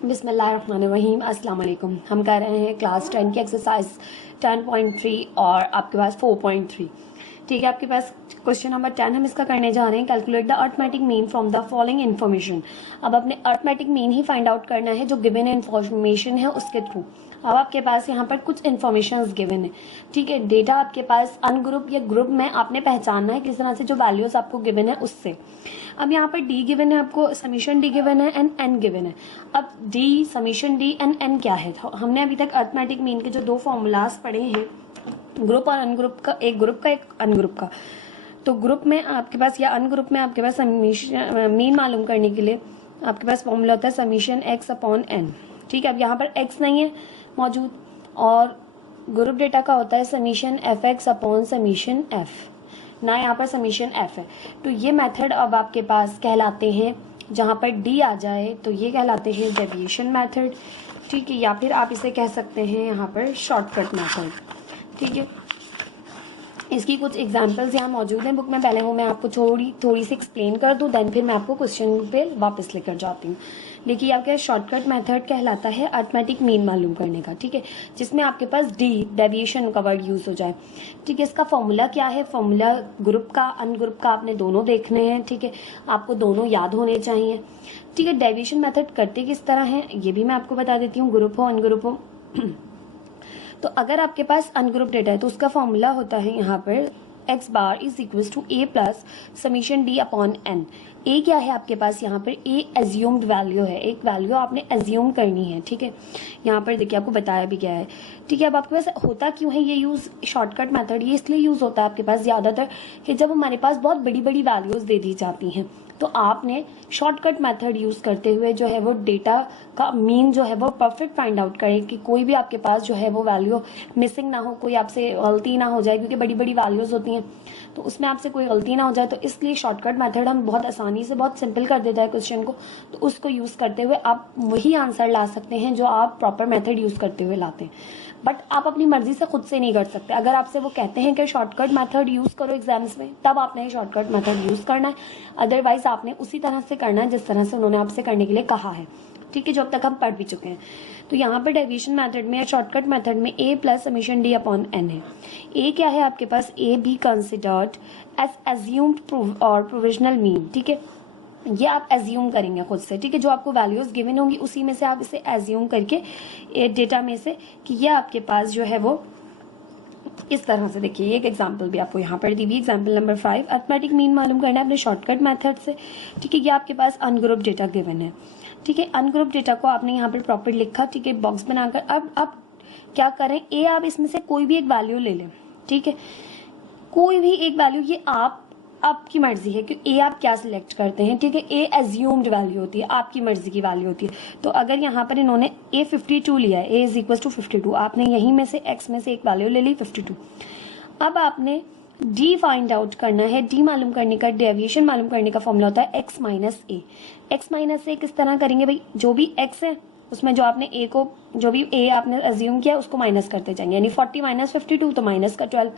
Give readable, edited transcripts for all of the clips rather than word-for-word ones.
बिस्मिल्लाहिर्रहमानिर्रहीम। अस्सलाम वालेकुम। हम कर रहे हैं क्लास 10 की एक्सरसाइज 10.3 और आपके पास 4.3। ठीक है, आपके पास क्वेश्चन नंबर 10 हम इसका करने जा रहे हैं। Calculate the arithmetic mean from the following information. अब अपने अर्थमेटिक मीन ही फाइंड आउट करना है जो गिवन इन्फॉर्मेशन है उसके थ्रू। अब आपके पास यहाँ पर कुछ इन्फॉर्मेशन गिवन है। ठीक है, डेटा आपके पास अनग्रुप या ग्रुप में आपने पहचानना है किस तरह से, जो वैल्यूज आपको गिवन है उससे। अब यहाँ पर डी गिवन है, आपको समीशन डी गिवन है एंड एन गिवन है। अब D summation D and N क्या है? तो हमने अभी तक अर्थमेटिक मीन के जो दो फॉर्मूलाज पढ़े हैं, ग्रुप और अनग्रुप का, एक ग्रुप का एक अनग्रुप का। तो ग्रुप में आपके पास या अनग्रुप में आपके पास मीन मालूम करने के लिए आपके पास फॉर्मूला होता है समीशन एक्स अपॉन एन। ठीक है, अब यहाँ पर एक्स नहीं है मौजूद और ग्रुप डेटा का होता है summation F x upon summation F, ना यहाँ पर समीशन एफ है। तो ये मेथड अब आपके पास कहलाते हैं, जहाँ पर डी आ जाए तो ये कहलाते हैं डेविएशन मेथड। ठीक है, या फिर आप इसे कह सकते हैं यहाँ पर शॉर्टकट मेथड। ठीक है, इसकी कुछ एग्जांपल्स यहाँ मौजूद हैं बुक में, पहले वो मैं आपको थोड़ी सी एक्सप्लेन कर दूँ, देन फिर मैं आपको क्वेश्चन पे वापस लेकर जाती हूँ। देखिए, आपके शॉर्टकट मेथड कहलाता है अर्थमेटिक मीन मालूम करने का। ठीक है, जिसमें आपके पास डी डेविएशन का वर्ड यूज हो जाए। ठीक है, इसका फॉर्मूला क्या है? फॉर्मूला ग्रुप का अनग्रुप का आपने दोनों देखने हैं। ठीक है, आपको दोनों याद होने चाहिए। ठीक है, डेविएशन मेथड करते किस तरह है ये भी मैं आपको बता देती हूँ, ग्रुप हो अनग्रुप हो। तो अगर आपके पास अनग्रुप डेटा है तो उसका फॉर्मूला होता है यहाँ पर X bar is equal to A plus summation D upon N. A क्या है आपके पास? यहाँ पर ए एज्यूम्ड वैल्यू है, एक वैल्यू आपने एज्यूम करनी है। ठीक है, यहाँ पर देखिए आपको बताया भी गया है। ठीक है, अब आपके पास होता क्यों है ये यूज शॉर्टकट मेथड? ये इसलिए यूज होता है आपके पास ज्यादातर कि जब हमारे पास बहुत बड़ी बड़ी वैल्यूज दे दी जाती हैं तो आपने शॉर्टकट मेथड यूज करते हुए जो है वो डेटा का मीन जो है वो परफेक्ट फाइंड आउट करें कि कोई भी आपके पास जो है वो वैल्यू मिसिंग ना हो, कोई आपसे गलती ना हो जाए, क्योंकि बड़ी बड़ी वैल्यूज होती हैं तो उसमें आपसे कोई गलती ना हो जाए। तो इसलिए शॉर्टकट मेथड हम बहुत आसानी से, बहुत सिंपल कर देता है क्वेश्चन को। तो उसको यूज करते हुए आप वही आंसर ला सकते हैं जो आप प्रॉपर मेथड यूज करते हुए लाते हैं। बट आप अपनी मर्जी से खुद से नहीं कर सकते। अगर आपसे वो कहते हैं कि शॉर्टकट मेथड यूज करो एग्जाम्स में, तब आपने शॉर्टकट मेथड यूज करना है, अदरवाइज आपने उसी तरह से करना है जिस तरह से उन्होंने आपसे करने के लिए कहा है। ठीक है, जो अब तक हम पढ़ भी चुके हैं। तो यहाँ पर डेविएशन मेथड में या शॉर्टकट मेथड में A plus summation D upon N है। ए क्या है आपके पास? A B considered as assumed और प्रोविजनल मीन। ठीक है, ये आप एज्यूम करेंगे खुद से। ठीक है, जो आपको वैल्यूज गिवन होंगी उसी में से आप इसे एज्यूम करके डेटा में से कि ये आपके पास जो है वो इस तरह से। देखिए, एक एग्जांपल भी आपको यहाँ पर दी हुई, एग्जांपल नंबर 5। अर्थमेटिक मीन मालूम करना है अपने शॉर्टकट मेथड से। ठीक है, ये आपके पास अनग्रुप डेटा गिवन है। ठीक है, अनग्रुप डेटा को आपने यहाँ पर प्रॉपर लिखा। ठीक है, बॉक्स बनाकर अब क्या करें, ए आप इसमें से कोई भी एक वैल्यू ले लें। ठीक है, कोई भी एक वैल्यू, ये आपकी मर्जी है कि ए आप क्या सिलेक्ट करते हैं। ठीक है, ए एज्यूम्ड वैल्यू होती है, आपकी मर्जी की वैल्यू होती है। तो अगर यहाँ पर इन्होंने ए 52 लिया है, ए इज इक्वल टू 52, आपने यहीं में से एक्स में से एक वैल्यू ले ली 52। अब आपने डी फाइंड आउट करना है। डी मालूम करने का, डेविएशन मालूम करने का फॉर्मूला होता है एक्स माइनस ए। एक्स माइनस ए किस तरह करेंगे भाई? जो भी एक्स है उसमें जो आपने ए को, जो भी ए आपने एज्यूम किया उसको माइनस करते जाएंगे, यानी 40 माइनस 52 तो माइनस का 12,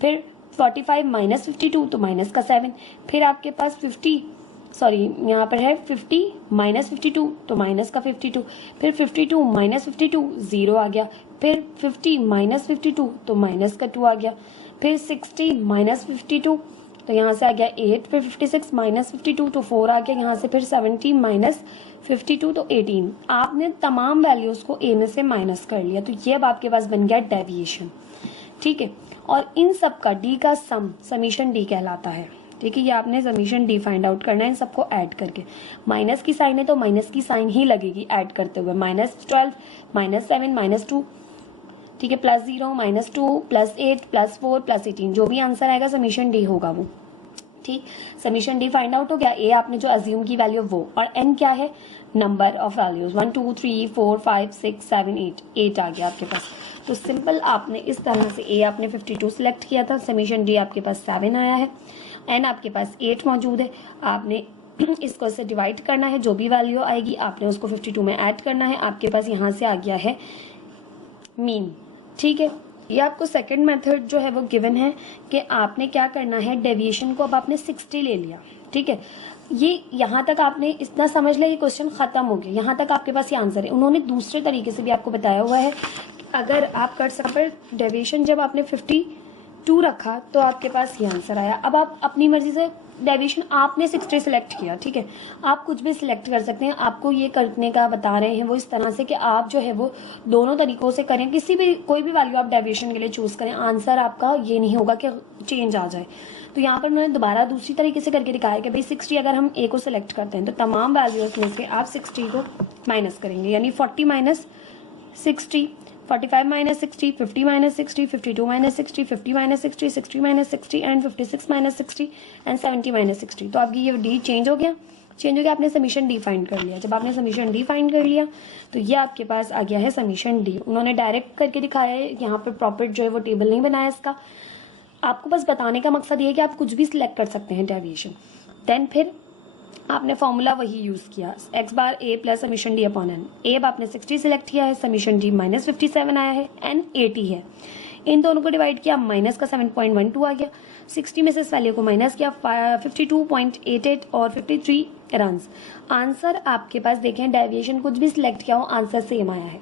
फिर 45 माइनस 52 तो माइनस का 7, फिर आपके पास यहाँ पर है 50 माइनस 52 तो माइनस का 52, फिर 52 माइनस 52 0 आ गया, फिर 50 माइनस 52 तो माइनस का 2 आ गया, फिर 60 माइनस 52 तो यहाँ से आ गया 8, फिर 56 माइनस 52 तो 4 आ गया यहाँ से, फिर 70 माइनस 52 तो 18। आपने तमाम वैल्यूज को ए में से माइनस कर लिया, तो ये अब आपके पास बन गया डेविएशन। ठीक है, और इन सब का डी का सम समीशन डी कहलाता है। ठीक है, ये आपने समीशन डी फाइंड आउट करना है इन सबको ऐड करके। माइनस की साइन है तो माइनस की साइन ही लगेगी ऐड करते हुए। -12 -7 -2, ठीक है, +0 -2 +8 +4 +18, जो भी आंसर आएगा समीशन डी होगा वो। ठीक, समीशन डी फाइंड आउट हो गया। ए आपने जो अज्यूम की वैल्यू वो, और एन क्या है? नंबर ऑफ वैल्यूज, 1 2 3 4 5 6 7 8 आ गया आपके पास। तो सिंपल आपने इस तरह से, ए आपने 52 सिलेक्ट किया था, समीशन डी आपके पास 7 आया है, एन आपके पास 8 मौजूद है। आपने इसको से डिवाइड करना है, जो भी वैल्यू आएगी आपने उसको 52 में ऐड करना है। आपके पास यहाँ से आ गया है मीन। ठीक है, ये आपको सेकंड मेथड जो है वो गिवन है कि आपने क्या करना है, डेविएशन को अब आपने 60 ले लिया। ठीक है, ये यहाँ तक आपने इतना समझ लिया, ये क्वेश्चन खत्म हो गया, यहाँ तक आपके पास ये आंसर है। उन्होंने दूसरे तरीके से भी आपको बताया हुआ है, अगर आप कर सकते डेविएशन जब आपने 52 रखा तो आपके पास ये आंसर आया। अब आप अपनी मर्जी से डेविएशन आपने 60 सिलेक्ट किया, ठीक है, आप कुछ भी सिलेक्ट कर सकते हैं। आपको ये करने का बता रहे हैं वो इस तरह से कि आप जो है वो दोनों तरीकों से करें, किसी भी कोई भी वैल्यू आप डेविएशन के लिए चूज करें, आंसर आपका ये नहीं होगा कि चेंज आ जाए। तो यहाँ पर उन्होंने दोबारा दूसरी तरीके से करके दिखाया कि भाई 60 अगर हम ए को सिलेक्ट करते हैं तो तमाम वैल्यूज में से आप 60 को माइनस करेंगे, यानी 40 minus 60, 45 minus 60, 50 minus 60, 52 minus 60, 50 minus 60, 60 minus 60 and 56 minus 60 and 70 minus 60। तो आपकी ये डी चेंज हो गया, आपने समीशन डी फाइंड कर लिया। जब आपने समीशन डी फाइंड कर लिया तो ये आपके पास आ गया है समीशन डी। उन्होंने डायरेक्ट करके दिखाया है, यहाँ पर प्रॉपर जो है वो टेबल नहीं बनाया इसका। आपको बस बताने का मकसद ये है कि आप कुछ भी सिलेक्ट कर सकते हैं डेविएशन। देन फिर आपने फॉर्मूला वही यूज किया, X bar A plus summation D upon N. A अब आपने 60 सिलेक्ट किया है, समीशन डी माइनस 57 आया है, एन 80 है। इन दोनों को डिवाइड किया, माइनस का 7.12 आ गया, 60 में से इस वैल्यू को माइनस किया, 52.88 और 53 रन्स। आंसर आपके पास देखें, डेविएशन कुछ भी सिलेक्ट किया हो आंसर सेम आया है।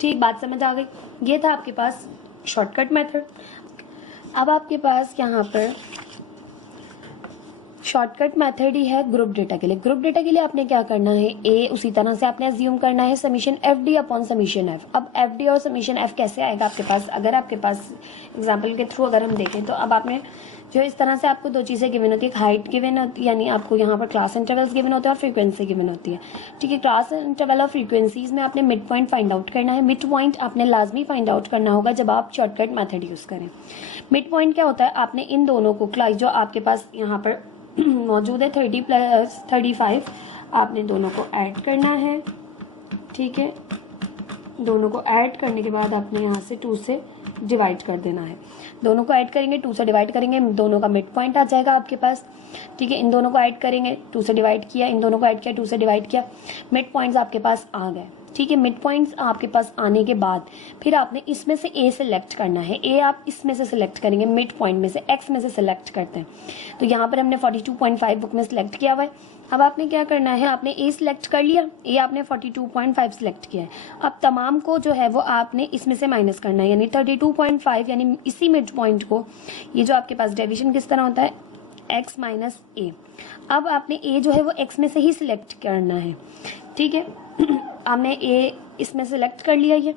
ठीक, बात समझ आ गई। ये था आपके पास शॉर्टकट मेथड। अब आपके पास यहाँ पर शॉर्टकट मेथड ही है ग्रुप डेटा के लिए। ग्रुप डेटा के लिए आपने क्या करना है, ए उसी तरह से आपने अज्यूम करना है summation F D upon summation F. अब एफ डी और समीशन एफ कैसे आएगा आपके पास, अगर आपके पास एग्जांपल के थ्रू अगर हम देखें तो अब आपने जो इस तरह से आपको दो चीज़ें गिवन होती है, हाइट गिवन होती है, यानी आपको यहाँ पर क्लास इंटरवल्स गिवन होते हैं और फ्रीक्वेंसी गिवन होती है। ठीक है, क्लास इंटरवल और फ्रीक्वेंसीज में आपने मिड पॉइंट फाइंड आउट करना है। मिड पॉइंट आपने लाजमी फाइंड आउट करना होगा जब आप शॉर्टकट मेथड यूज़ करें। मिड पॉइंट क्या होता है, आपने इन दोनों को जो आपके पास यहाँ पर मौजूद है 30 प्लस 35, आपने दोनों को ऐड करना है। ठीक है, दोनों को ऐड करने के बाद आपने यहाँ से 2 से डिवाइड कर देना है। दोनों को ऐड करेंगे, 2 से डिवाइड करेंगे, दोनों का मिड पॉइंट आ जाएगा आपके पास। ठीक है, इन दोनों को ऐड करेंगे, 2 से डिवाइड किया, इन दोनों को ऐड किया, 2 से डिवाइड किया, मिड पॉइंट्स आपके पास आ गए। ठीक है, मिड पॉइंट्स आपके पास आने के बाद फिर आपने इसमें से ए सिलेक्ट करना है। ए आप इसमें से सिलेक्ट करेंगे, मिड पॉइंट में से एक्स में से सिलेक्ट करते हैं। तो यहाँ पर हमने 42.5 बुक में सिलेक्ट किया हुआ है। अब आपने क्या करना है, आपने ए सिलेक्ट कर लिया, ए आपने 42.5 सिलेक्ट किया है। अब तमाम को जो है वो आपने इसमें से माइनस करना है, यानी 32.5, यानी इसी मिड पॉइंट को, ये जो आपके पास डेविएशन किस तरह होता है, एक्स माइनस ए। अब आपने ए जो है वो एक्स में से ही सिलेक्ट करना है। ठीक है, आपने ए इसमें सेलेक्ट कर लिया ये।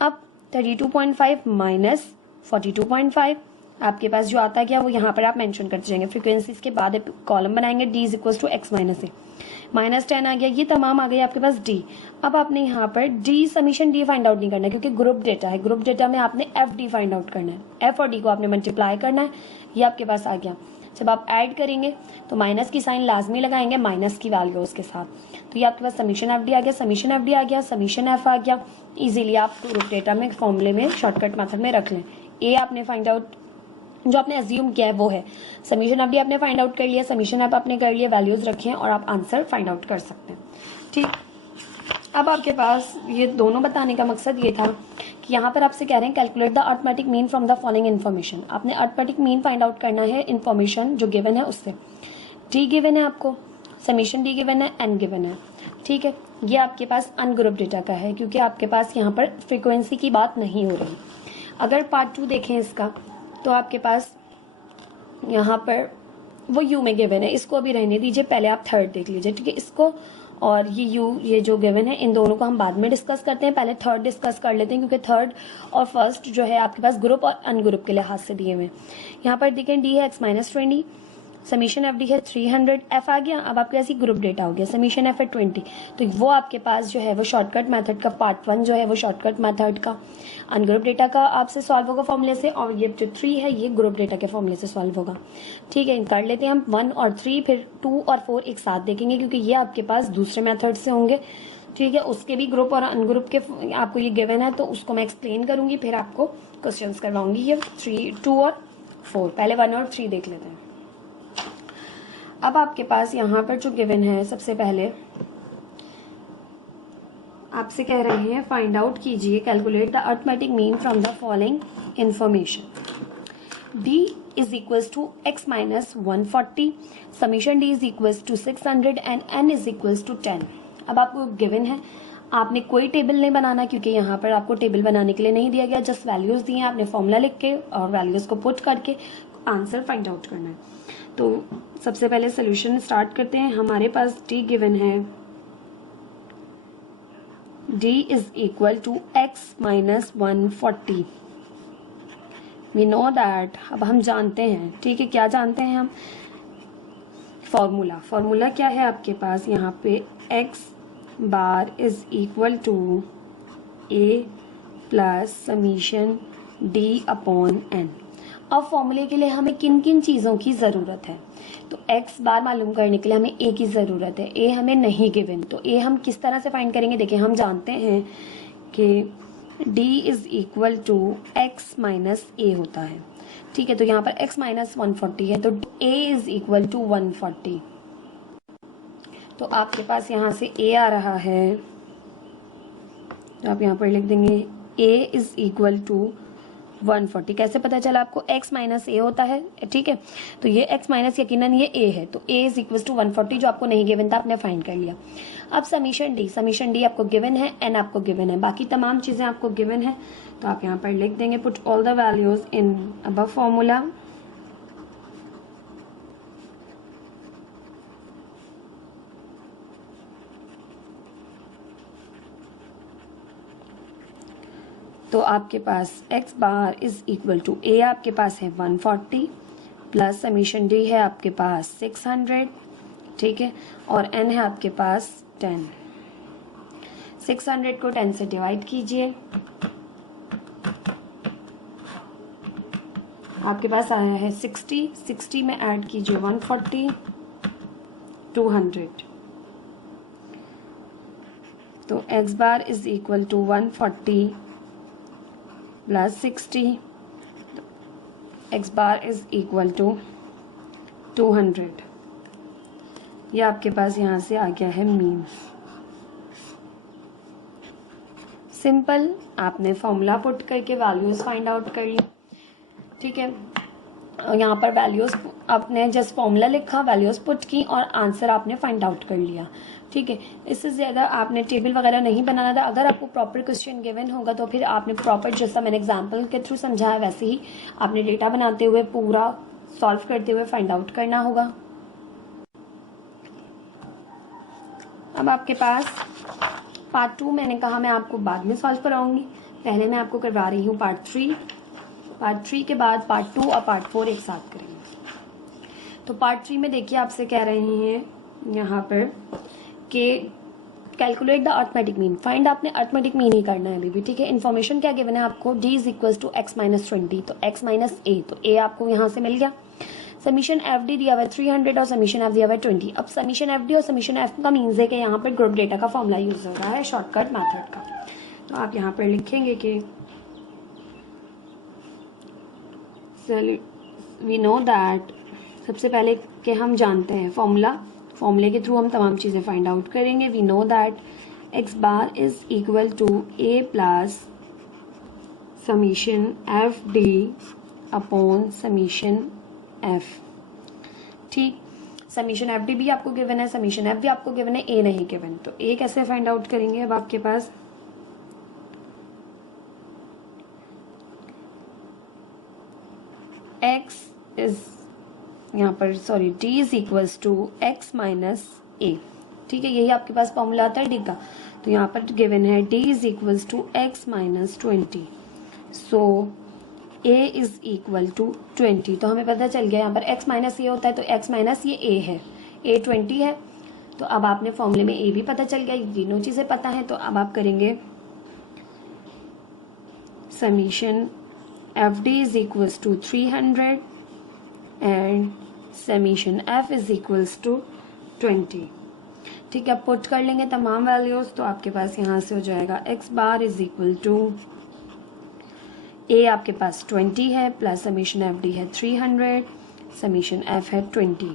अब 32.5 माइनस 42.5 आपके पास जो आता है क्या, वो यहाँ पर आप मेंशन करते जाएंगे। फ्रीक्वेंसीज के बाद कॉलम बनाएंगे, D is equal to X minus A, minus 10 आ गया, ये तमाम आ गई आपके पास डी। अब आपने यहाँ पर D summation D find out नहीं करना है क्योंकि ग्रुप डेटा है। ग्रुप डेटा में आपने एफ डी फाइंड आउट करना है, एफ और डी को आपने मल्टीप्लाई करना है, ये आपके पास आ गया। जब आप ऐड करेंगे तो माइनस की साइन लाजमी लगाएंगे, माइनस की वैल्यूज के साथ। तो ये आपके पास समीशन एफ डी आ गया, समीशन एफ डी आ गया, समीशन एफ आ गया। इजीली आप ग्रुप डेटा में फॉर्मूले में शॉर्टकट मेथड में रख लें। ए आपने फाइंड आउट जो आपने अज्यूम किया है वो है, समीशन एफ डी आपने फाइंड आउट कर लिया, समीशन एफ आपने कर लिया, वैल्यूज रखे हैं और आप आंसर फाइंड आउट कर सकते हैं। ठीक, अब आपके पास ये दोनों बताने का मकसद ये था कि यहाँ पर आपसे कह रहे हैं calculate the arithmetic mean from the following information. आपने अरिथमेटिक मीन फाइंड आउट करना है इन्फॉर्मेशन जो गिवन है उससे। डी गिवन है आपको, समीशन डी गिवन है, एन गिवन है। ठीक है, ये आपके पास अनग्रुप डेटा का है क्योंकि आपके पास यहाँ पर फ्रीक्वेंसी की बात नहीं हो रही। अगर पार्ट 2 देखें इसका तो आपके पास यहाँ पर वो यू में गिवन है, इसको अभी रहने दीजिए, पहले आप थर्ड देख लीजिए। ठीक है, इसको और ये यू, ये जो गिवन है, इन दोनों को हम बाद में डिस्कस करते हैं, पहले थर्ड डिस्कस कर लेते हैं क्योंकि थर्ड और फर्स्ट जो है आपके पास ग्रुप और अनग्रुप के लिहाज से दिए हुए। यहाँ पर देखें डी है x minus 20, summation F D है 300, एफ आ गया। अब आपके पास ये ग्रुप डेटा हो गया, समीशन एफ है 20। तो वो आपके पास जो है वो शॉर्टकट मेथड का पार्ट 1 जो है वो शॉर्टकट मेथड का अनग्रुप डेटा का आपसे सॉल्व होगा फॉर्मूले से, और ये जो 3 है ये ग्रुप डेटा के फॉर्मूले से सॉल्व होगा। ठीक है, कर लेते हैं हम 1 और 3, फिर 2 और 4 एक साथ देखेंगे क्योंकि ये आपके पास दूसरे मेथड से होंगे। ठीक है, उसके भी ग्रुप और अनग्रुप के आपको ये गिवन है तो उसको मैं एक्सप्लेन करूंगी, फिर आपको क्वेश्चन करवाऊंगी। ये 2 और 4, पहले 1 और 3 देख लेते हैं। अब आपके पास यहाँ पर जो गिवन है, सबसे पहले आपसे कह रहे हैं फाइंड आउट कीजिए, calculate the arithmetic mean from the following information. D is equals to x minus 140, summation d is equals to 600 and n is equals to 10। अब आपको गिवन है, आपने कोई टेबल नहीं बनाना क्योंकि यहाँ पर आपको टेबल बनाने के लिए नहीं दिया गया, जस्ट वैल्यूज दिए हैं, आपने फॉर्मूला लिख के और वैल्यूज को पुट करके आंसर फाइंड आउट करना है। तो सबसे पहले सोल्यूशन स्टार्ट करते हैं। हमारे पास d गिवन है, d is equal to x minus 140। We know that, अब हम जानते हैं, ठीक है, क्या जानते हैं हम, फॉर्मूला क्या है आपके पास यहाँ पे, x bar is equal to a plus summation d upon n। अब फॉर्मूले के लिए हमें किन किन चीज़ों की ज़रूरत है, तो x बार मालूम करने के लिए हमें a की ज़रूरत है, a हमें नहीं गिवन, तो a हम किस तरह से फाइंड करेंगे। देखिए हम जानते हैं कि d is equal to x minus a होता है, ठीक है, तो यहाँ पर x माइनस 140 है, तो a इज इक्वल टू 140। तो आपके पास यहाँ से a आ रहा है, तो आप यहाँ पर लिख देंगे a इज इक्वल टू 140। कैसे पता चला आपको, x माइनस a होता है, ठीक है, तो ये x माइनस यकीनन ये a है, तो a इज इक्वल टू 140 जो आपको नहीं गिवन था, आपने फाइंड कर लिया। अब समीशन d आपको गिवन है, n आपको गिवन है, बाकी तमाम चीज़ें आपको गिवन है, तो आप यहाँ पर लिख देंगे put all the values in above formula. तो आपके पास x bar is equal to a आपके पास है 140 प्लस समीशन d है आपके पास 600, ठीक है, और n है आपके पास 10। 600 को 10 से डिवाइड कीजिए, आपके पास आया है 60 में ऐड कीजिए 140, 200। तो x bar is equal to 140 plus 60, x bar is equal to 200। ये आपके पास यहाँ से आ गया है मीन। सिंपल, आपने फॉर्मूला पुट करके वैल्यूज फाइंड आउट कर ली, ठीक है, यहाँ पर वैल्यूज आपने जस्ट फॉर्मूला लिखा, वैल्यूज पुट की और आंसर आपने फाइंड आउट कर लिया, ठीक है। इससे ज़्यादा आपने टेबल वगैरह नहीं बनाना था। अगर आपको प्रॉपर क्वेश्चन गिवन होगा तो फिर आपने प्रॉपर, जैसा मैंने एग्जांपल के थ्रू समझाया वैसे ही आपने डेटा बनाते हुए पूरा सॉल्व करते हुए फाइंड आउट करना होगा। अब आपके पास पार्ट 2 मैंने कहा मैं आपको बाद में सॉल्व कराऊंगी, पहले मैं आपको करवा रही हूँ पार्ट 3 के बाद पार्ट 2 और पार्ट 4 एक साथ करेंगे। तो पार्ट 3 में देखिए आपसे कह रहे हैं यहाँ पर कि calculate the arithmetic mean, find आपने अर्थमेटिक मीन ही करना है अभी भी, ठीक है। इन्फॉर्मेशन क्या गिवन है आपको, d is equal to x minus 20, तो x माइनस a, तो a आपको यहाँ से मिल गया। समीशन एफ डी दिया हुआ है 300 और समीशन एफ दिया हुआ है 20। अब समीशन एफ डी और समीशन एफ का मीन्स है कि यहाँ पर ग्रुप डेटा का फॉर्मूला यूज हो रहा है शॉर्टकट मेथड का, तो आप यहाँ पर लिखेंगे कि वी नो दैट, सबसे पहले कि हम जानते हैं फॉर्मूले के थ्रू हम तमाम चीज़ें फाइंड आउट करेंगे। We know that x bar is equal to a plus summation F D upon summation F, ठीक। समीशन एफ डी भी आपको गिवन है, समीशन एफ भी आपको गिवन है, a नहीं गिवन, तो a कैसे फाइंड आउट करेंगे। अब आपके पास x इज यहाँ पर d is equals to x minus a, ठीक है, यही आपके पास फॉर्मूला आता है d का, तो यहाँ पर गिवन है d is equals to x minus 20, so a is equal to 20। तो हमें पता चल गया यहाँ पर x माइनस a होता है, तो x माइनस ये a है, a 20 है, तो अब आपने फॉर्मूले में a भी पता चल गया, ये तीनों चीज़ें पता है, तो अब आप करेंगे summation F D is equals to 300 and summation F is equals to 20, ठीक है। आप पुट कर लेंगे तमाम वैल्यूज, तो आपके पास यहाँ से हो जाएगा x bar is equal to a आपके पास 20 है प्लस समीशन एफ डी है 300, समीशन एफ है 20।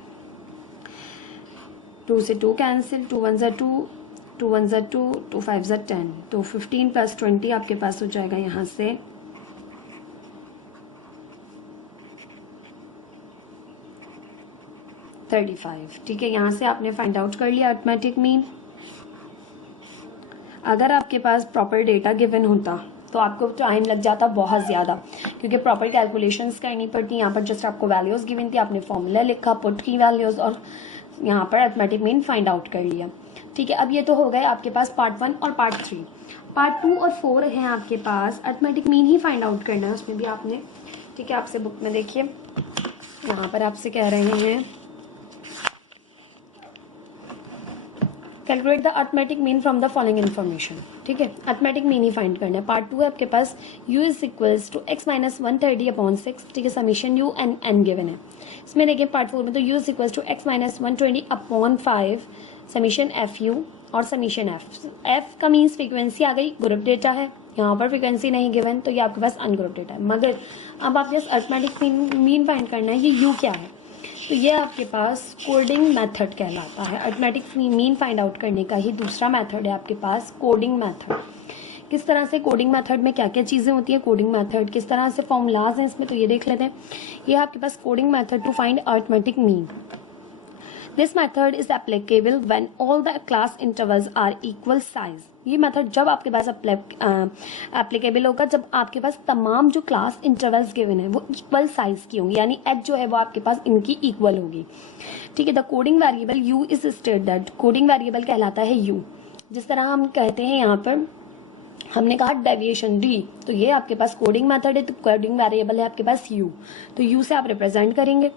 2 से 2 कैंसिल, 2 1 ज़ा 2, 2 1 ज़ा 2, 2 5 ज़ा 10, तो 15 प्लस 20 आपके पास हो जाएगा यहाँ से 35। ठीक है, यहाँ से आपने फाइंड आउट कर लिया अर्थमेटिक मीन। अगर आपके पास प्रॉपर डेटा गिवन होता तो आपको टाइम लग जाता बहुत ज़्यादा, क्योंकि प्रॉपर कैलकुलेशंस करनी पड़ती। यहाँ पर जस्ट आपको वैल्यूज़ गिवन थी, आपने फॉर्मूला लिखा, पुट की वैल्यूज़ और यहाँ पर अर्थमेटिक मीन फाइंड आउट कर लिया। ठीक है, अब ये तो हो गए आपके पास पार्ट 1 और पार्ट 3। पार्ट 2 और 4 है आपके पास अर्थमेटिक मीन ही फाइंड आउट करना है, उसमें भी आपने, ठीक है, आपसे बुक में देखिए यहाँ पर आपसे कह रहे हैं calculate the arithmetic mean from the following information. ठीक है, अर्थमेटिक मीन ही फाइंड करना है। पार्ट 2 है आपके पास u is equals to x minus 130/6। ठीक है, summation u and n given है। इसमें देखिए पार्ट 4 में तो u is equals to x minus 120/5 summation F U और समीशन एफ का मीन्स फ्रीक्वेंसी आ गई, ग्रुप डेटा है, यहाँ पर फ्रीक्वेंसी नहीं गिवन तो ये आपके पास अनग्रुप डेटा है। मगर अब आप जस्ट अर्थमेटिक मीन फाइंड करना है, ये u क्या है, तो ये आपके पास कोडिंग मेथड कहलाता है। अर्थमेटिक मीन फाइंड आउट करने का ही दूसरा मेथड है आपके पास कोडिंग मेथड। किस तरह से कोडिंग मेथड में क्या क्या चीज़ें होती है, कोडिंग मेथड किस तरह से फॉर्मूलाज हैं इसमें, तो ये देख लेते हैं। ये आपके पास coding method to find arithmetic mean. This method is applicable when all the class intervals are equal size. ये मेथड जब आपके पास एप्लीकेबल होगा जब आपके पास तमाम जो क्लास इंटरवल्स गिवन है वो इक्वल साइज की होंगी, यानी एच जो है वो आपके पास इनकी इक्वल होगी। ठीक है, the coding variable you is state that, coding variable कहलाता है यू। जिस तरह हम कहते हैं यहाँ पर हमने कहा डेविएशन डी, तो ये आपके पास कोडिंग मेथड है, तो कोडिंग वेरिएबल है आपके पास यू, तो यू से आप रिप्रेजेंट करेंगे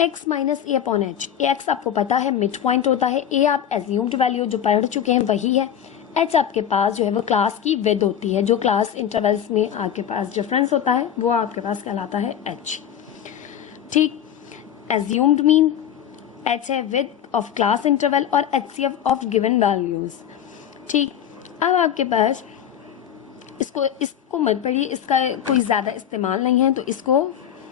x minus A upon H. X आपको पता है मिड पॉइंट होता है, ए आप एज्यूम्ड वैल्यू जो पढ़ चुके हैं वही है, एच आपके पास जो है वो क्लास की विद होती है, जो क्लास इंटरवल्स में आपके पास डिफरेंस होता है वो आपके पास कहलाता है एच। ठीक, एज्यूम्ड मीन एच है विद ऑफ क्लास इंटरवल और एचसीएफ ऑफ गिवन वैल्यूज। ठीक, अब आपके पास इसको मत पढ़िए, इसका कोई ज़्यादा इस्तेमाल नहीं है, तो इसको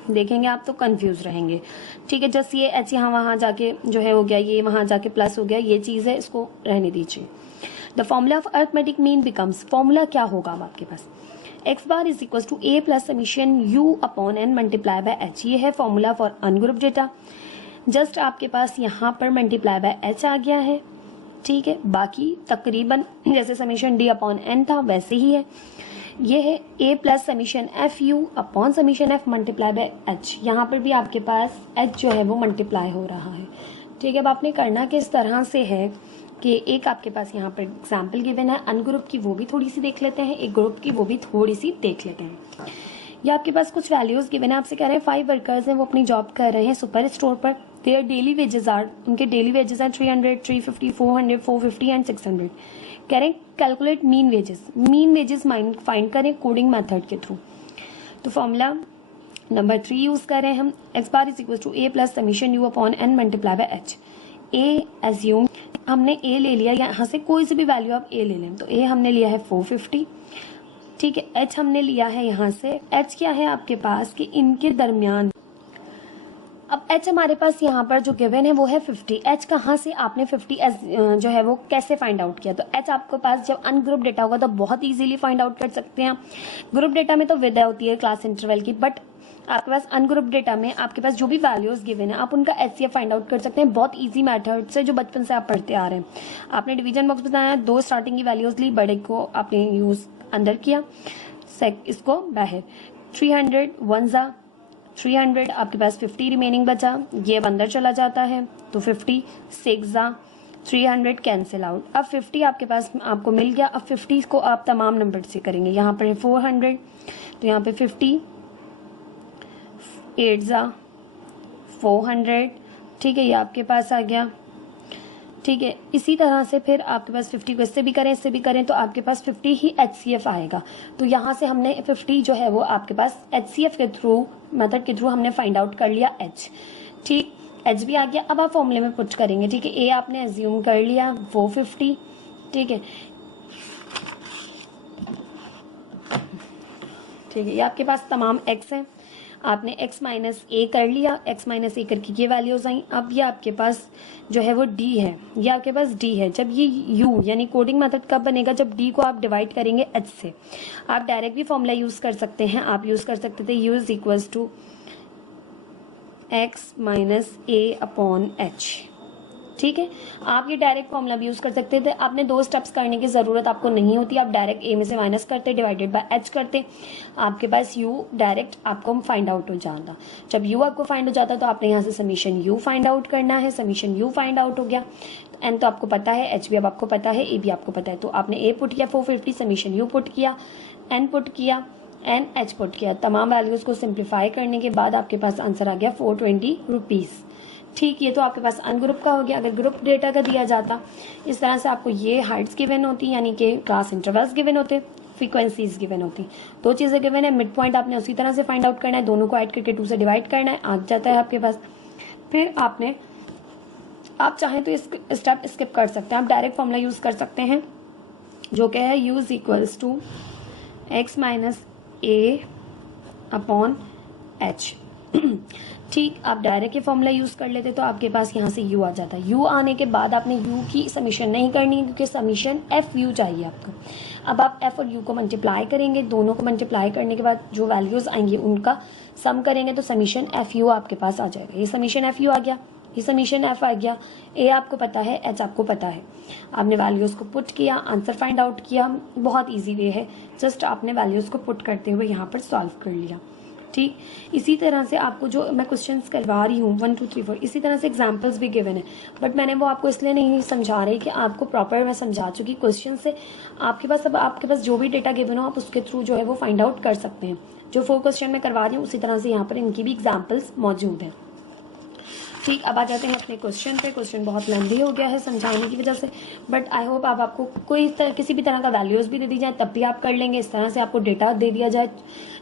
देखेंगे आप तो कंफ्यूज रहेंगे। ठीक है, जस्ट ये एच यहाँ वहाँ जाके जो है हो गया, ये वहाँ जाके प्लस हो गया, ये चीज़ है, इसको रहने दीजिए। The formula of arithmetic mean becomes, formula क्या होगा अब आपके पास, X bar is equal to A plus summation U upon N multiply by H. ये है formula for ungroup data. Just आपके पास यहाँ पर मल्टीप्लाई बाय एच आ गया है। ठीक है, बाकी तकरीबन जैसे समीशन डी अपॉन एन था वैसे ही है। ये है A plus summation F U upon summation F multiply by H. यहाँ पर भी आपके पास एच जो है वो मल्टीप्लाई हो रहा है। ठीक है, अब आपने करना किस तरह से है कि एक आपके पास यहाँ पर एग्जाम्पल गिवन है अनग्रुप की, वो भी थोड़ी सी देख लेते हैं, एक ग्रुप की वो भी थोड़ी सी देख लेते हैं। ये आपके पास कुछ वैल्यूज गिवन है, आपसे कह रहे हैं 5 वर्कर्स हैं, वो अपनी जॉब कर रहे हैं सुपर स्टोर पर। देयर डेली वेजेस आर, उनके डेली वेजेस हैं 300, 350, 400, 450 एंड 600। कह रहे हैं calculate mean wages, mean wages find करें कोडिंग मेथड के थ्रू। तो फॉर्मूला नंबर 3 यूज कर रहे हैं हम, X bar is equal to A plus summation U upon N multiply by H. A assume, हमने ए ले लिया, यहाँ से कोई सी भी वैल्यू आप ए ले लें, तो ए हमने लिया है 450। ठीक है, एच हमने लिया है यहाँ से, एच क्या है आपके पास कि इनके दरमियान, अब एच हमारे पास यहाँ पर जो गिवन है वो है 50। एच कहाँ से आपने 50 एच जो है वो कैसे फाइंड आउट किया, तो एच आपके पास जब अनग्रुप डेटा होगा तो बहुत इजीली फाइंड आउट कर सकते हैं। ग्रुप डेटा में तो विद होती है क्लास इंटरवल की, बट आपके पास अनग्रुप डेटा में आपके पास जो भी वैल्यूज गिवन है आप उनका एचसीएफ फाइंड आउट कर सकते हैं बहुत इजी मेथड से, जो बचपन से आप पढ़ते आ रहे हैं। आपने डिवीजन बॉक्स बताया, 2 स्टार्टिंग की वैल्यूज ली, बड़े को आपने यूज अंदर किया, इसको बाहर 300 1 जा 300, आपके पास 50 रिमेनिंग बचा, ये अब अंदर चला जाता है तो 50 6 जा 300 कैंसिल आउट। अब 50 आपके पास आपको मिल गया। अब 50 को आप तमाम नंबर से करेंगे, यहाँ पर है 400 तो यहाँ पे 50 8 जा 400। ठीक है, ये आपके पास आ गया। ठीक है, इसी तरह से फिर आपके पास 50 को इससे भी करें इससे भी करें तो आपके पास 50 ही एचसीएफ आएगा। तो यहाँ से हमने 50 जो है वो आपके पास एचसीएफ के थ्रू मेथड के थ्रू हमने फाइंड आउट कर लिया एच। ठीक, एच भी आ गया। अब आप फॉर्मूले में पुट करेंगे। ठीक है, ए आपने एज्यूम कर लिया 450। ठीक है, ये आपके पास तमाम एक्स हैं, आपने x माइनस ए कर लिया, x माइनस ए करके ये वैल्यूज आई। अब ये आपके पास जो है वो d है, ये आपके पास d है। जब ये u यानी कोडिंग मेथड कब बनेगा, जब d को आप डिवाइड करेंगे h से। आप डायरेक्ट भी फॉर्मूला यूज कर सकते हैं, आप यूज कर सकते थे u is equals to X minus A upon H. ठीक है, आप ये डायरेक्ट फॉर्मूला भी यूज़ कर सकते थे। आपने 2 स्टेप्स करने की ज़रूरत आपको नहीं होती, आप डायरेक्ट ए में से माइनस करते डिवाइडेड बाय एच करते, आपके पास यू डायरेक्ट आपको फाइंड आउट हो जाता। जब यू आपको फाइंड हो जाता तो आपने यहाँ से समीशन यू फाइंड आउट करना है। समीशन यू फाइंड आउट हो गया, एन तो आपको पता है, एच भी अब आपको पता है, ए भी आपको पता है, तो आपने ए पुट किया 450, समीशन यू पुट किया, एन पुट किया, एन एच पुट किया। तमाम वैल्यूज़ को सिंप्लीफाई करने के बाद आपके पास आंसर आ गया 420 रुपीज़। ठीक, ये तो आपके पास अनग्रुप का हो गया। अगर ग्रुप डेटा का दिया जाता, इस तरह से आपको ये हाइट्स गिवन होती, यानी कि क्लास इंटरवल्स गिवन होते, फ्रीक्वेंसीज गिवन होती, 2 चीज़ें गिवन है। मिड पॉइंट आपने उसी तरह से फाइंड आउट करना है, दोनों को ऐड करके 2 से डिवाइड करना है, आ जाता है आपके पास। फिर आप चाहें तो इस स्टेप स्किप कर सकते हैं, आप डायरेक्ट फॉर्मूला यूज़ कर सकते हैं, जो क्या है u is equals to X minus A upon H. ठीक, आप डायरेक्ट ये फॉर्मूला यूज़ कर लेते तो आपके पास यहाँ से u आ जाता है। u आने के बाद आपने u की समीशन नहीं करनी है, क्योंकि समीशन एफ यू चाहिए आपको। अब आप f और u को मल्टीप्लाई करेंगे, दोनों को मल्टीप्लाई करने के बाद जो वैल्यूज़ आएंगी उनका सम करेंगे तो समीशन एफ यू आपके पास आ जाएगा। ये समीशन एफ यू आ गया, ये समीशन एफ आ गया, ए आपको पता है, एच आपको पता है। आपने वैल्यूज़ को पुट किया, आंसर फाइंड आउट किया, बहुत इजी वे है, जस्ट आपने वैल्यूज़ को पुट करते हुए यहाँ पर सॉल्व कर लिया। ठीक, इसी तरह से आपको जो मैं क्वेश्चंस करवा रही हूँ 1 2 3 4, इसी तरह से एग्जांपल्स भी गिवन है, बट मैंने वो आपको इसलिए नहीं समझा रही कि आपको प्रॉपर मैं समझा चुकी। क्वेश्चन से आपके पास जो भी डेटा गिवन हो आप उसके थ्रू जो है वो फाइंड आउट कर सकते हैं। जो 4 क्वेश्चन मैं करवा रही हूँ उसी तरह से यहाँ पर इनकी भी एग्जाम्पल्स मौजूद हैं। ठीक, अब आ जाते हैं अपने क्वेश्चन पे। क्वेश्चन बहुत लेंदी हो गया है समझाने की वजह से, बट आई होप अब आपको किसी भी तरह का वैल्यूज़ भी दे दी जाए तब भी आप कर लेंगे, इस तरह से आपको डेटा दे दिया जाए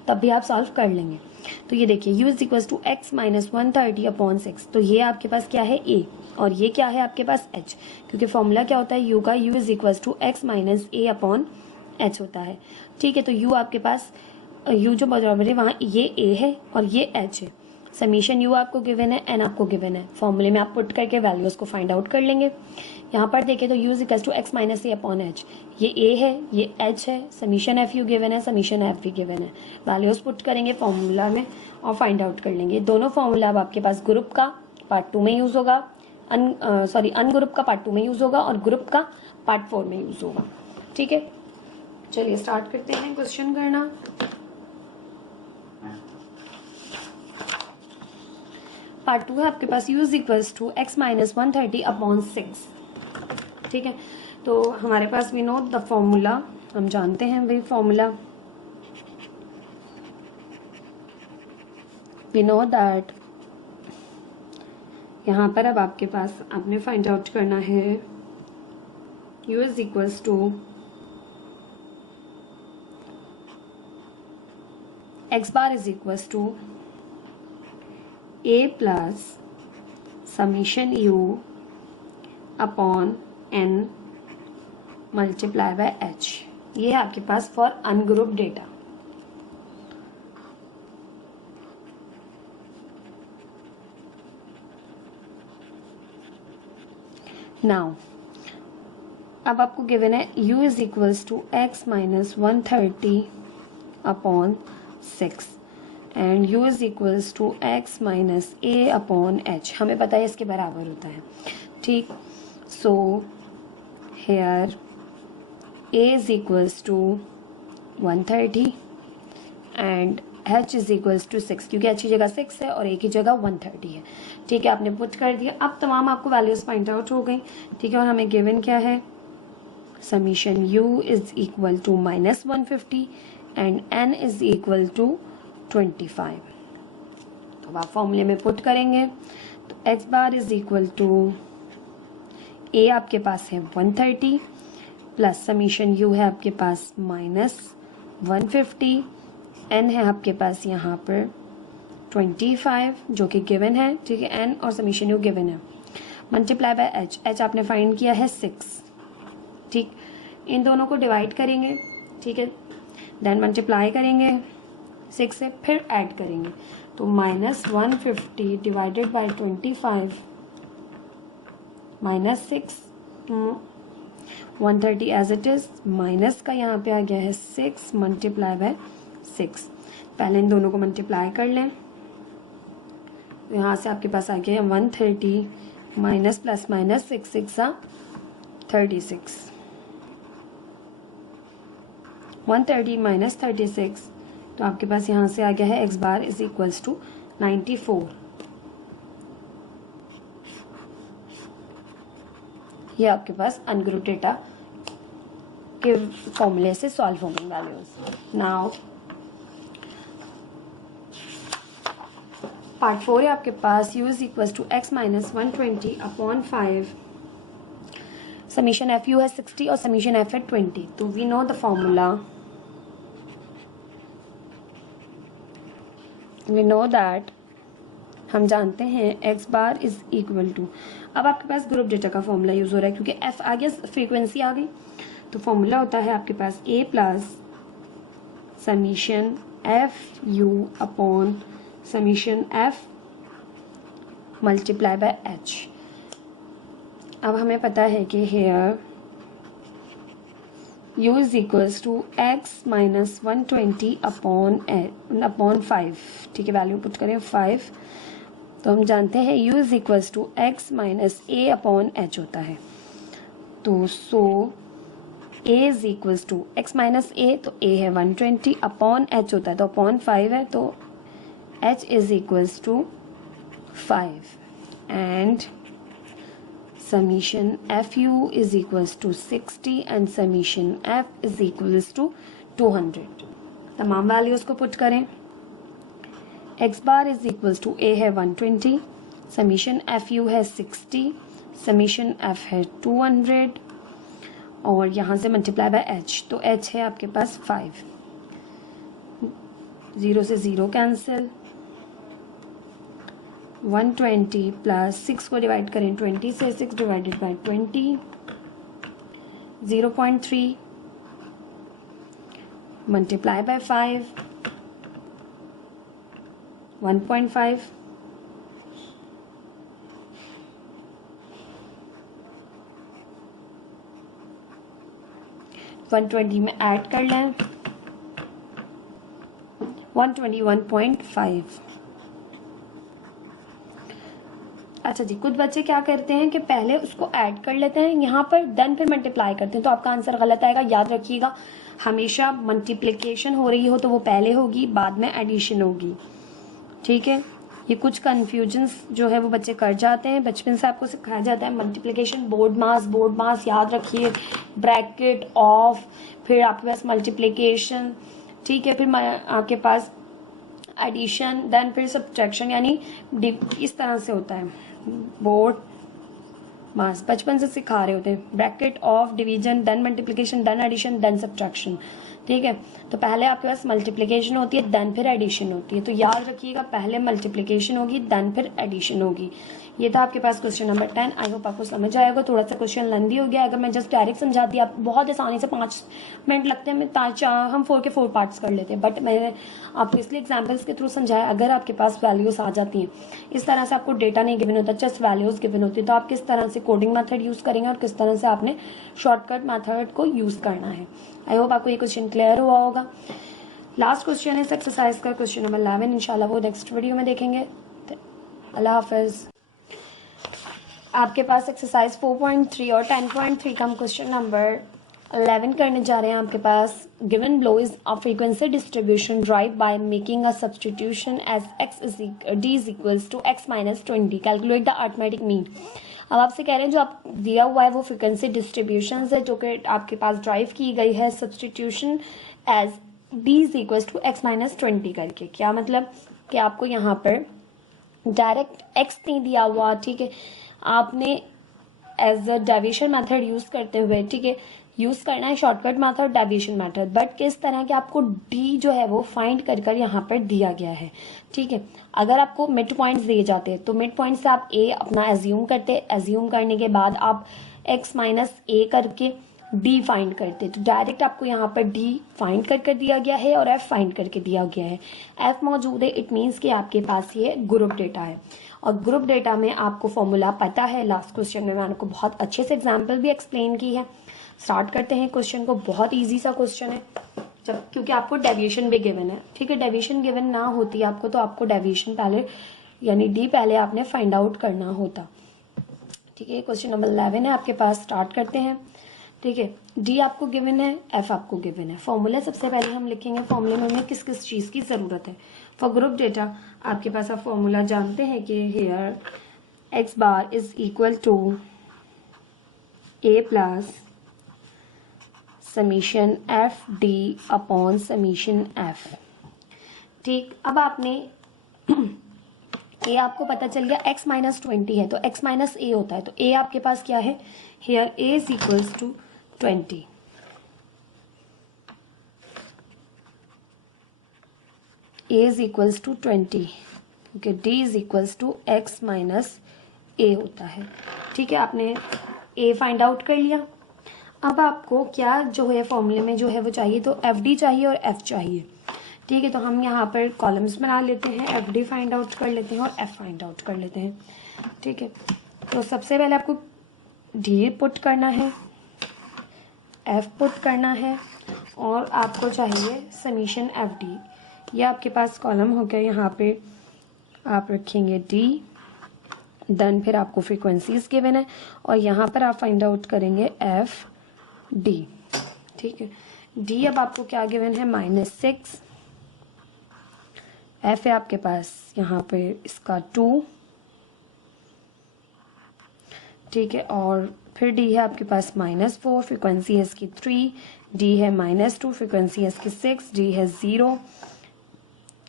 तब भी आप सॉल्व कर लेंगे। तो ये देखिए u is equal to X minus 130 upon 6, तो ये आपके पास क्या है a और ये क्या है आपके पास h, क्योंकि फॉर्मूला क्या होता है u का, u is equal to X minus a upon h होता है। ठीक है, तो u आपके पास u जो बराबर है वहाँ ये a है और ये h है। समीशन u आपको गिवन है, n आपको गिवन है, फॉर्मूले में आप पुट करके वैल्यूज़ को फाइंड आउट कर लेंगे। यहाँ पर देखें तो u is equal to X minus A upon H, ये a है, ये h है, समीशन एफ यू गिवन है, समीशन एफ भी गिवन है, वैल्यूज़ पुट करेंगे फॉर्मूला में और फाइंड आउट कर लेंगे। दोनों फॉर्मूला अब आपके पास ग्रुप का पार्ट 2 में यूज़ होगा, अनग्रुप का पार्ट 2 में यूज़ होगा और ग्रुप का पार्ट 4 में यूज़ होगा। ठीक है, चलिए स्टार्ट करते हैं क्वेश्चन करना। पार्ट 2 है आपके पास u is equals to X minus 130 upon 6। ठीक है, तो हमारे पास वी नो द फॉर्मूला, हम जानते हैं भाई फॉर्मूला, वी नो दैट। यहाँ पर अब आपके पास आपने फाइंड आउट करना है u is equals to X bar is equals to a plus summation u upon n multiply by h। ये है आपके पास फॉर अनग्रुप डेटा। नाउ अब आपको गिवन है u is equals to X minus 130 upon 6 and u is equals to X minus A upon H, हमें पता है इसके बराबर होता है। ठीक, so here a is equals to 130 and h is equals to 6, क्योंकि h की जगह 6 है और a की जगह 130 है। ठीक है, आपने पुट कर दिया, अब तमाम आपको वैल्यूज फाइंड आउट हो गई। ठीक है, और हमें गिवन क्या है, summation u is equal to minus 150 and n is equal to 25। तो आप फॉर्मूले में पुट करेंगे तो x bar is equal to a आपके पास है 130 प्लस समीशन u है आपके पास माइनस 150, n है आपके पास यहाँ पर 25 जो कि गिवन है। ठीक है, n और समीशन u गिवन है, मल्टीप्लाई बाय h आपने फाइंड किया है 6। ठीक, इन दोनों को डिवाइड करेंगे, ठीक है, देन मल्टीप्लाई करेंगे 6 से, फिर ऐड करेंगे तो minus 150 divided by 25 minus 6, 130 as it is, minus का यहाँ पे आ गया है 6 मल्टीप्लाई बाय 6। पहले इन दोनों को मल्टीप्लाई कर लें यहाँ से आपके पास आ गया 130 माइनस प्लस माइनस 6 6 36, 130 माइनस 36, तो आपके पास यहाँ से आ गया है x bar is equals to 94। ये आपके पास अनग्रुप डेटा के फॉर्मूले से सॉल्व होंगे वैल्यूज। नाउ पार्ट 4 है आपके पास, u is equals to x minus 120 upon 5, summation F U है 60 और समीशन एफ है 20। तो we know the formula, we know that, हम जानते हैं x bar is equal to, अब आपके पास ग्रुप डेटा का फॉर्मूला यूज हो रहा है क्योंकि f आ गया, फ्रीक्वेंसी आ गई, तो फॉर्मूला होता है आपके पास a plus summation F U upon summation F multiply by h। अब हमें पता है कि here u is equals to x minus 120 upon 5, ठीक है, वैल्यू पुट करें 5, तो हम जानते हैं u is equals to x minus a upon h होता है। तो so a is equals to x minus a, तो a है 120 अपॉन h होता है, तो अपॉन 5 है, तो h is equals to 5 and summation F U is equals to 60 and summation F is equals to 200। तमाम वैल्यूज को पुट करें, x bar is equals to a है 120, समीशन एफ यू है 60, समीशन एफ है 200 और यहाँ से मल्टीप्लाई बाय h, तो h है आपके पास 5, 0 से 0 कैंसिल, 120 प्लस 6 को डिवाइड करें 20 से, 6 divided by 20, 0.3 multiply by 5, 1.5, one 120 में ऐड कर लें 121.5। अच्छा जी, कुछ बच्चे क्या करते हैं कि पहले उसको ऐड कर लेते हैं यहाँ पर, देन फिर मल्टीप्लाई करते हैं, तो आपका आंसर गलत आएगा। याद रखिएगा, हमेशा मल्टीप्लिकेशन हो रही हो तो वो पहले होगी, बाद में एडिशन होगी, ठीक है। ये कुछ कन्फ्यूजन्स जो है वो बच्चे कर जाते हैं, बचपन से आपको सिखाया जाता है मल्टीप्लिकेशन बोर्ड मास याद रखिए, ब्रैकेट ऑफ, फिर आपके पास मल्टीप्लिकेशन, ठीक है, फिर आपके पास एडिशन, देन फिर सब्ट्रैक्शन, यानी इस तरह से होता है बोर्ड मास, बचपन से सिखा रहे होते हैं, bracket of, division, then multiplication, then addition, then subtraction, ठीक है। तो पहले आपके पास मल्टीप्लिकेशन होती है, देन फिर एडिशन होती है, तो याद रखिएगा पहले मल्टीप्लिकेशन होगी, देन फिर एडिशन होगी। ये था आपके पास क्वेश्चन नंबर 10। आई होप आपको समझ आएगा। थोड़ा सा क्वेश्चन लेंदी हो गया, अगर मैं जस्ट डायरेक्ट समझाती आप बहुत आसानी से 5 मिनट लगते हैं, हम 4 के 4 पार्ट्स कर लेते हैं, बट मैंने आपको इसलिए एग्जाम्पल्स के थ्रू समझाया। अगर आपके पास वैल्यूज आ जाती हैं, इस तरह से आपको डेटा नहीं गिवन होता, जस्ट वैल्यूज गिवन होती है, तो आप किस तरह से कोडिंग मेथड यूज करेंगे और किस तरह से आपने शॉर्टकट मेथड को यूज करना है। आई होप आपको ये क्वेश्चन क्लियर हुआ होगा। लास्ट क्वेश्चन है इस एक्सरसाइज का, क्वेश्चन नंबर 11। इंशाल्लाह वो नेक्स्ट वीडियो में देखेंगे। अल्लाह हाफिज। आपके पास एक्सरसाइज 4.3 और 10.3 का हम क्वेश्चन नंबर 11 करने जा रहे हैं। आपके पास given below is a frequency distribution derived by making a substitution as d is equals to x minus 20, calculate the arithmetic mean. अब आपसे कह रहे हैं जो आप दिया हुआ है वो फ्रीक्वेंसी डिस्ट्रीब्यूशन है जो कि आपके पास ड्राइव की गई है substitution as d is equals to x minus 20 करके। क्या मतलब कि आपको यहाँ पर डायरेक्ट x नहीं दिया हुआ, ठीक है, आपने as a deviation method use करते हुए, ठीक है, यूज करना है shortcut method, deviation method, but किस तरह के आपको d जो है वो फाइंड कर यहाँ पर दिया गया है, ठीक है। अगर आपको मिड पॉइंट्स दिए जाते हैं तो मिड पॉइंट से आप a अपना एज्यूम करते, एज्यूम करने के बाद आप x माइनस a करके d फाइंड करते, तो डायरेक्ट आपको यहाँ पर d फाइंड कर दिया गया है और f फाइंड करके दिया गया है। f मौजूद है, इट मीन्स कि आपके पास ये ग्रुप डेटा है, और ग्रुप डेटा में आपको फॉर्मूला पता है। लास्ट क्वेश्चन में मैंने आपको बहुत अच्छे से एग्जाम्पल भी एक्सप्लेन की है। स्टार्ट करते हैं क्वेश्चन को, बहुत ईजी सा क्वेश्चन है, जब क्योंकि आपको डेविएशन भी गिवन है, ठीक है। डेविएशन गिवन ना होती आपको तो आपको डेविएशन पहले यानी डी पहले आपने फाइंड आउट करना होता। ठीक है, क्वेश्चन नंबर 11 है आपके पास, स्टार्ट करते हैं। ठीक है, डी आपको गिवन है, एफ आपको गिवन है। फॉर्मूला सबसे पहले हम लिखेंगे, फॉर्मूले में हमें किस किस चीज़ की ज़रूरत है। फॉर ग्रुप डेटा आपके पास आप फॉर्मूला जानते हैं कि here X bar is equal to A plus summation F D upon summation F. ठीक, अब आपने ए आपको पता चल गया, x माइनस 20 है तो x माइनस ए होता है, तो a आपके पास क्या है, here a is equals to 20। a is equals to 20 क्योंकि d is equals to x minus A होता है। ठीक है, आपने a फाइंड आउट कर लिया। अब आपको क्या जो है फॉर्मूले में जो है वो चाहिए, तो एफ डी चाहिए और एफ चाहिए। ठीक है, तो हम यहाँ पर कॉलम्स बना लेते हैं, एफ डी फाइंड आउट कर लेते हैं और एफ फाइंड आउट कर लेते हैं। ठीक है, तो सबसे पहले आपको डी पुट करना है, एफ पुट करना है और आपको चाहिए समीशन एफ डी। ये आपके पास कॉलम हो गया, यहाँ पे आप रखेंगे डी, देन फिर आपको फ्रीक्वेंसीज गिवन है और यहाँ पर आप फाइंड आउट करेंगे एफ डी। ठीक है, डी अब आपको क्या गिवन है, -6, एफ है आपके पास यहाँ पे इसका 2। ठीक है, और फिर डी है आपके पास -4, फ्रीक्वेंसी है इसकी 3, डी है -2, फ्रीक्वेंसी है इसकी 6, डी है 0,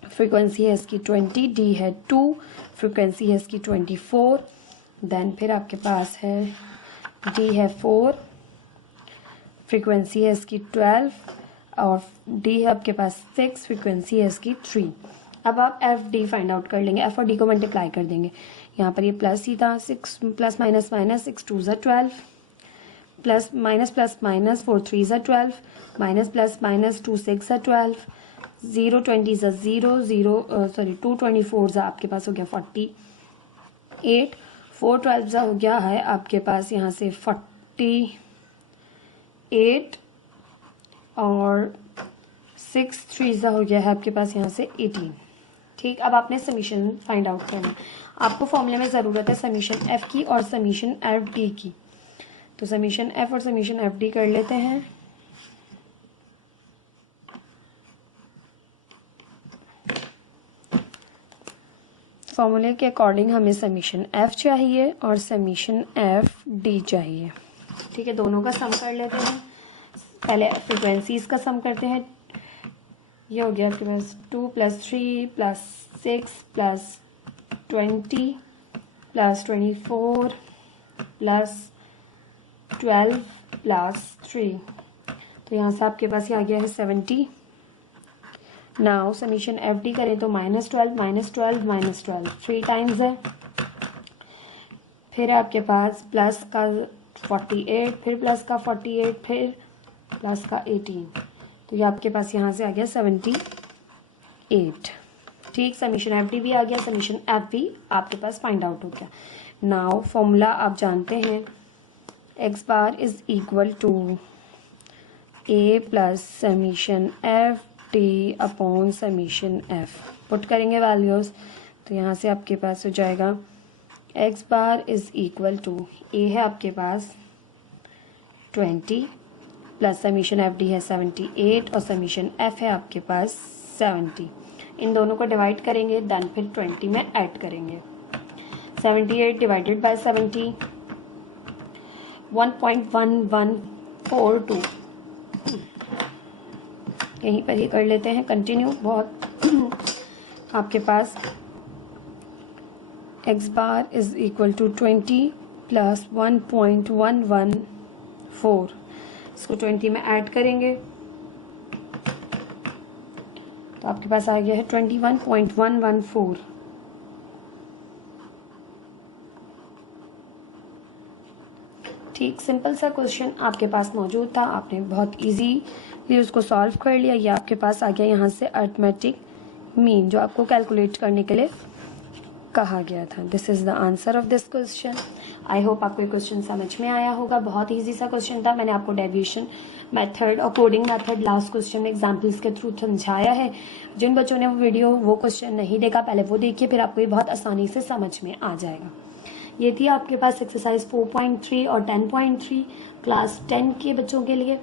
फ्रीक्वेंसी है इसकी 20, डी है 2, फ्रीक्वेंसी है इसकी 24। देन फिर आपके पास है डी है 4, फ्रीक्वेंसी है इसकी 12 और डी है आपके पास 6, फ्रीक्वेंसी है इसकी 3। अब आप एफ डी फाइंड आउट कर लेंगे, एफ और डी को मल्टीप्लाई कर देंगे। यहाँ पर ये प्लस ही था, 6 प्लस माइनस माइनस 6 2 ज़ा 12, प्लस माइनस 4 3 ज़ा 12, माइनस प्लस माइनस 2 6 ज़ा 12, 0 20 ज़ा 0 2 24 ज़ा आपके पास हो गया 48, 4 12 ज़ा हो गया है आपके पास यहाँ से 48 और 6 3 ज़ा हो गया है आपके पास यहाँ से 18। ठीक, अब आपने समीशन फाइंड आउट करना है। आपको फॉर्मूले में ज़रूरत है समीशन एफ की और समीशन एफ डी की, तो समीशन एफ और समीशन एफ डी कर लेते हैं। फॉर्मूले के अकॉर्डिंग हमें समीशन एफ चाहिए और समीशन एफ डी चाहिए। ठीक है, दोनों का सम कर लेते हैं। पहले फ्रीक्वेंसीज का सम करते हैं। ये हो गया आपके पास 2 + 3 + 6 + 20 + 24 + 12 + 3, तो यहाँ से आपके पास ये आ गया है 70। नाउ समीशन एफ डी करें तो -12 -12 -12 3 टाइम्स है, फिर आपके पास प्लस का 48, फिर प्लस का 48, फिर प्लस का 18, तो ये आपके पास यहाँ से आ गया 78। ठीक, समीशन एफ डी भी आ गया, समीशन एफ भी आपके पास फाइंड आउट हो गया। नाउ फॉर्मूला आप जानते हैं, X bar is equal to A plus summation F T upon summation F. Put करेंगे वैल्यूज़, तो यहाँ से आपके पास हो जाएगा X bar is equal to A है आपके पास 20 प्लस समीशन एफ डी है 78 और समीशन एफ है आपके पास 70। इन दोनों को डिवाइड करेंगे, देन फिर 20 में ऐड करेंगे। 78 डिवाइडेड बाय 70 1.1142। यहीं पर ही कर लेते हैं कंटिन्यू। बहुत आपके पास X bar is equal to 20 plus 1.114, इसको 20 में ऐड करेंगे तो आपके पास आ गया है 21.114। ठीक, सिंपल सा क्वेश्चन आपके पास मौजूद था, आपने बहुत इजीली उसको सॉल्व कर लिया। ये आपके पास आ गया यहाँ से अरिथमेटिक मीन, जो आपको कैलकुलेट करने के लिए कहा गया था। This is the answer of this question. I hope आपको ये क्वेश्चन समझ में आया होगा। बहुत ईजी सा क्वेश्चन था। मैंने आपको डेविएशन मेथड और कोडिंग मेथड लास्ट क्वेश्चन में एग्जाम्पल्स के थ्रू समझाया है। जिन बच्चों ने वो क्वेश्चन नहीं देखा, पहले वो देखिए, फिर आपको ये बहुत आसानी से समझ में आ जाएगा। ये थी आपके पास एक्सरसाइज 4.3 और 10.3 क्लास 10 के बच्चों के लिए।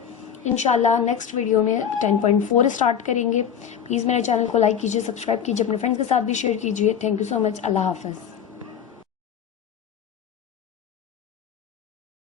इंशाल्लाह नेक्स्ट वीडियो में 10.4 स्टार्ट करेंगे। प्लीज़ मेरे चैनल को लाइक कीजिए, सब्सक्राइब कीजिए, अपने फ्रेंड्स के साथ भी शेयर कीजिए। Thank you so much. अल्लाह हाफ़िज़।